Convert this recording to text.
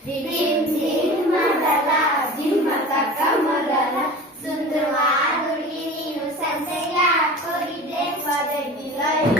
ಮುಚ್ಚಿದ್ದೆ dim dim ಮಲರ ದಿಮ್ಮ ತಕ ಮಲರ ಸುಂದರವಾದ ಹುಡುಗಿ ನೀನು ಸಂತೆಗೆ ಹಾಕೋಗಿದ್ದೆ ಬದಗಿಲ್ಲ